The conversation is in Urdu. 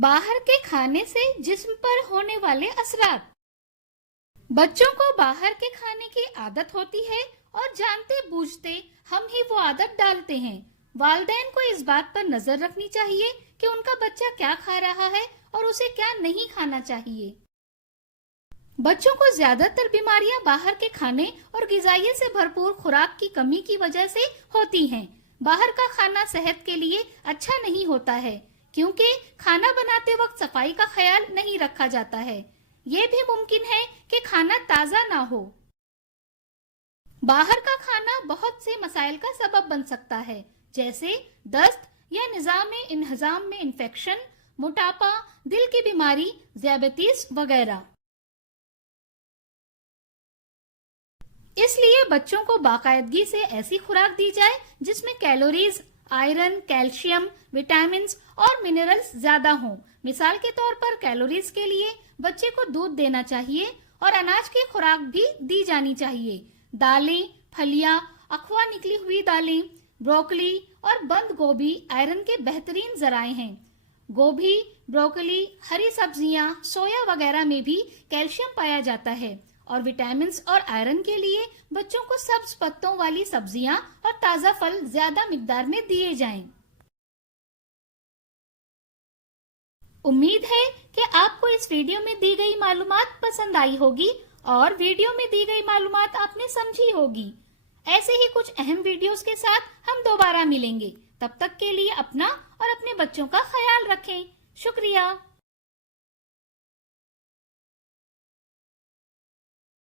باہر کے کھانے سے جسم پر ہونے والے اثرات۔ بچوں کو باہر کے کھانے کی عادت ہوتی ہے اور جانتے بوجھتے ہم ہی وہ عادت ڈالتے ہیں۔ والدین کو اس بات پر نظر رکھنی چاہیے کہ ان کا بچہ کیا کھا رہا ہے اور اسے کیا نہیں کھانا چاہیے۔ بچوں کو زیادہ تر بیماریاں باہر کے کھانے اور غذائیت سے بھرپور خوراک کی کمی کی وجہ سے ہوتی ہیں۔ باہر کا کھانا صحت کے لیے اچھا نہیں ہوتا ہے کیونکہ کھانا بناتے وقت صفائی کا خیال نہیں رکھا جاتا ہے۔ یہ بھی ممکن ہے کہ کھانا تازہ نہ ہو۔ باہر کا کھانا بہت سے مسائل کا سبب بن سکتا ہے، جیسے دست یا نظام انہضام میں انفیکشن، موٹاپا، دل کی بیماری، ذیابیطس وغیرہ۔ اس لیے بچوں کو باقاعدگی سے ایسی خوراک دی جائے جس میں کیلوریز، آئرن، کیلشیم، وٹامنز اور منرلز زیادہ ہوں۔ مثال کے طور پر کیلوریز کے لیے بچے کو دودھ دینا چاہیے اور اناج کی خوراک بھی دی جانی چاہیے۔ دالیں، پھلیاں، اخوا نکلی ہوئی دالیں، بروکلی اور بند گوبھی آئرن کے بہترین ذرائع ہیں۔ گوبھی، بروکلی، ہری سبزیاں، سویا وغیرہ میں بھی کیلشیم پایا جاتا ہے، اور وٹامنز اور آئرن کے لیے بچوں کو سبز پتوں والی سبزیاں اور تازہ پھل زیادہ مقدار میں دیے جائیں۔ امید ہے کہ آپ کو اس ویڈیو میں دی گئی معلومات پسند آئی ہوگی اور ویڈیو میں دی گئی معلومات آپ نے سمجھی ہوگی۔ ایسے ہی کچھ اہم ویڈیوز کے ساتھ ہم دوبارہ ملیں گے۔ تب تک کے لیے اپنا اور اپنے بچوں کا خیال رکھیں۔ شکریہ۔